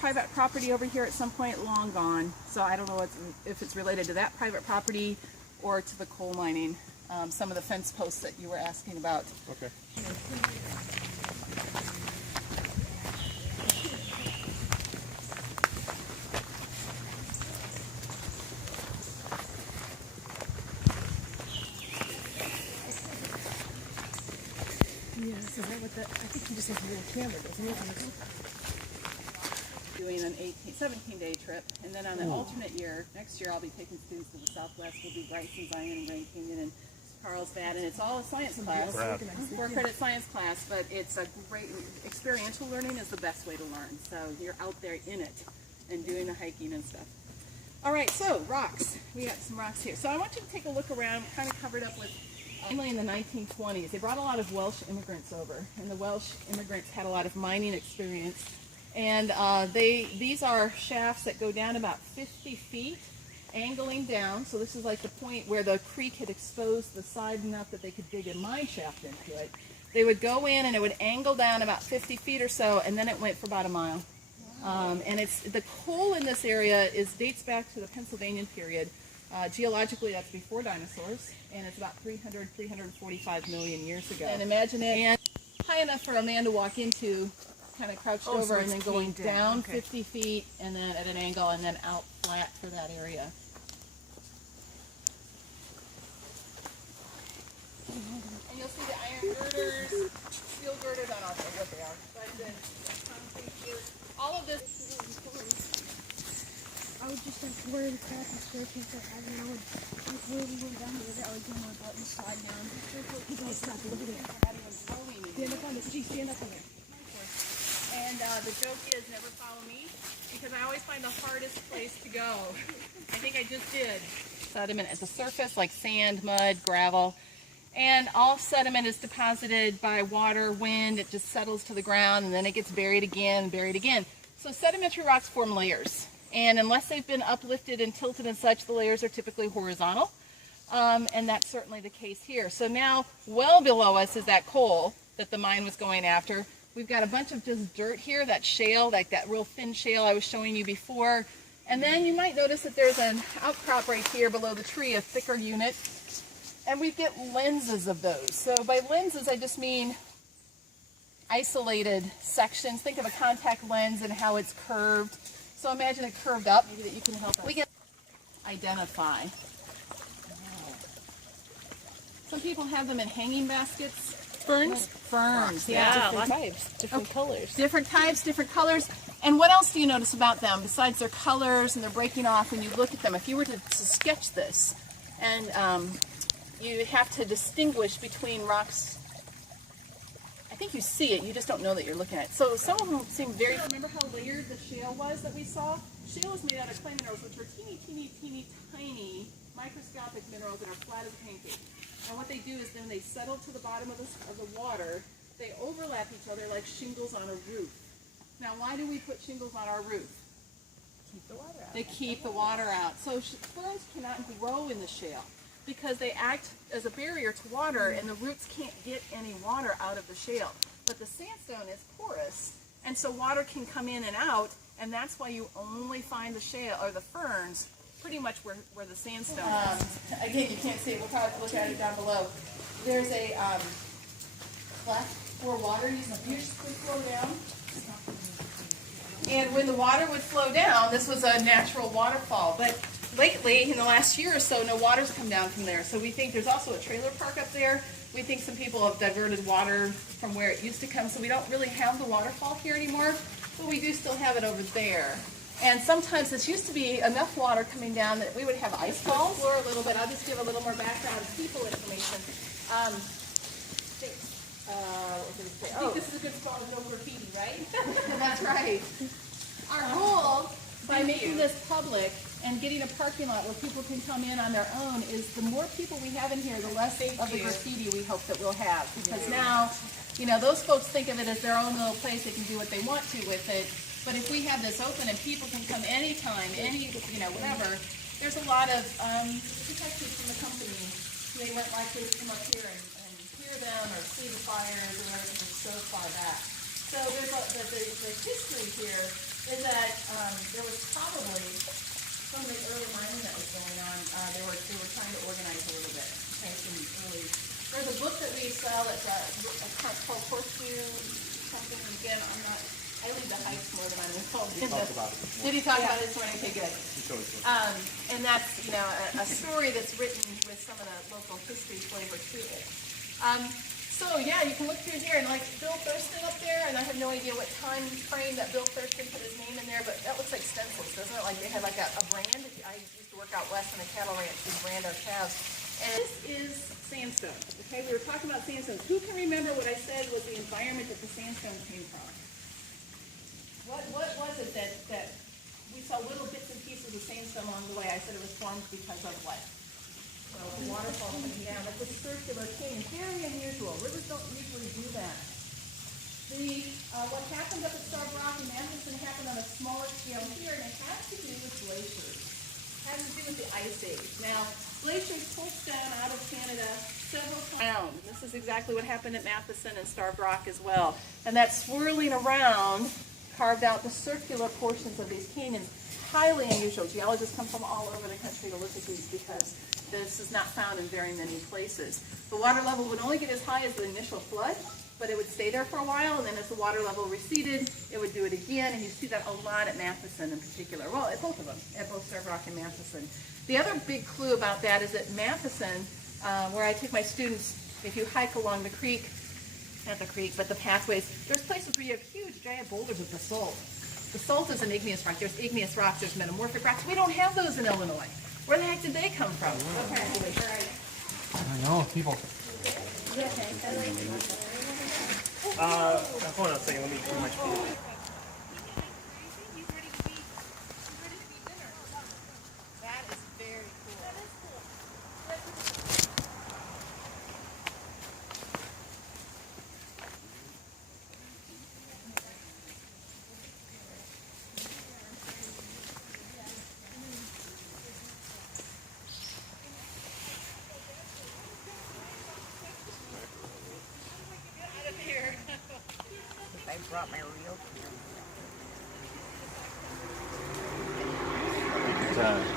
Private property over here at some point, long gone. So I don't know if it's related to that private property or to the coal mining. Some of the fence posts that you were asking about. Okay. Yes, is that what I think he just has a little camera, doesn't he? Doing an 17-day trip, and then on an alternate year, next year I'll be taking students to the Southwest. We'll do Bryce and Zion and Grand Canyon and Carlsbad, and it's all a science class, 4-credit science class, but it's a great, experiential learning is the best way to learn. So you're out there in it and doing the hiking and stuff. All right, so rocks. We got some rocks here. So I want you to take a look around, kind of covered up with, mainly in the 1920s. They brought a lot of Welsh immigrants over, and the Welsh immigrants had a lot of mining experience. And these are shafts that go down about 50 feet, angling down. So this is like the point where the creek had exposed the side enough that they could dig a mine shaft into it. They would go in and it would angle down about 50 feet or so, and then it went for about a mile. And it's the coal in this area dates back to the Pennsylvanian period. Geologically, that's before dinosaurs, and it's about 345 million years ago. And imagine it high enough for a man to walk into, kind of crouched over, and then going down 50 feet, and then at an angle, and then out flat for that area. And you'll see the iron girders, steel girders, I don't know what they are, but the concrete here, all of this. I would just like wear the crack and staircase that I had, and I would when we went down the river, I would do my butt and slide down. People would stop and look at it. Stand up on it. Gee, stand up on it. And the joke is never follow me, because I always find the hardest place to go. I think I just did. Sediment at the surface, like sand, mud, gravel. And all sediment is deposited by water, wind. It just settles to the ground, and then it gets buried again, buried again. So sedimentary rocks form layers. And unless they've been uplifted and tilted and such, the layers are typically horizontal. And that's certainly the case here. So now, well below us is that coal that the mine was going after. We've got a bunch of just dirt here, that shale, like that real thin shale I was showing you before. And then you might notice that there's an outcrop right here below the tree, a thicker unit. And we get lenses of those. So by lenses, I just mean isolated sections. Think of a contact lens and how it's curved. So imagine it curved up. Maybe that you can help us. We can identify. Some people have them in hanging baskets. Ferns? Ferns, yeah. Different types, different colors. Different types, different colors. And what else do you notice about them besides their colors and their breaking off when you look at them? If you were to sketch this, and you have to distinguish between rocks, I think you see it, you just don't know that you're looking at it. So some of them seem very, remember how layered the shale was that we saw? Shale is made out of clay minerals, which are teeny, teeny, teeny, tiny, microscopic minerals that are flat as a pancake. And what they do is then they settle to the bottom of the water. They overlap each other like shingles on a roof. Now, why do we put shingles on our roof? Keep the water out. They keep the water out. So ferns cannot grow in the shale because they act as a barrier to water, and the roots can't get any water out of the shale. But the sandstone is porous, and so water can come in and out, and that's why you only find the shale or the ferns pretty much where the sandstone is. Again, you can't see it. We'll probably look at it down below. There's a cleft where water used to flow down. And when the water would flow down, this was a natural waterfall. But lately, in the last year or so, no water's come down from there. So we think there's also a trailer park up there. We think some people have diverted water from where it used to come. So we don't really have the waterfall here anymore, but we do still have it over there. And sometimes this used to be enough water coming down that we would have ice falls. Explore a little bit. I'll just give a little more background and people information. What was I going to say? I think this is a good spot to no graffiti, right? That's right. Our goal by making this public and getting a parking lot where people can come in on their own is the more people we have in here, the less of the graffiti we hope that we'll have. Because now, you know, those folks think of it as their own little place. They can do what they want to with it. But if we have this open and people can come anytime, whatever, there's a lot of protections from the company. They weren't likely to come up here and hear them or see the fires or whatever because it's so far back. So there's the history here is that there was probably some of the early mining that was going on. They were trying to organize a little bit. Okay, some early. There's a book that we sell that's called Horseshoe something. Again, I leave the hikes more than I'm involved in this. Did he talk about it this morning? Okay, good. And that's a story that's written with some of the local history flavor to it. So yeah, you can look through here and like Bill Thurston up there, and I have no idea what time frame that Bill Thurston put his name in there, but that looks like stencils, doesn't it? Like they had like a brand. I used to work out west on a cattle ranch. We brand our calves. And this is sandstone. Okay, we were talking about sandstone. Who can remember what I said was the environment that the sandstone came from? What was it that we saw little bits and pieces of sandstone along the way? I said it was formed because of what? Well, the waterfall coming down. It was circular canyon. Very unusual. Rivers don't usually do that. What happened up at Starved Rock and Matheson happened on a smaller scale here, and it has to do with glaciers. It has to do with the Ice Age. Now, glaciers pushed down out of Canada several times. This is exactly what happened at Matheson and Starved Rock as well. And that swirling around carved out the circular portions of these canyons. Highly unusual. Geologists come from all over the country to look at these because this is not found in very many places. The water level would only get as high as the initial flood, but it would stay there for a while, and then as the water level receded, it would do it again, and you see that a lot at Matheson in particular. Well, at both of them, at both Starved Rock and Matheson. The other big clue about that is at Matheson, where I take my students, if you hike along the creek, not the creek, but the pathways, there's places where you have huge giant boulders of basalt. Basalt is an igneous rock. There's igneous rocks, there's metamorphic rocks. We don't have those in Illinois. Where the heck did they come from? Okay, all right. I know, people. Hold on a second, let me do my speed. That is very cool. That is cool. I brought my real camera. Time.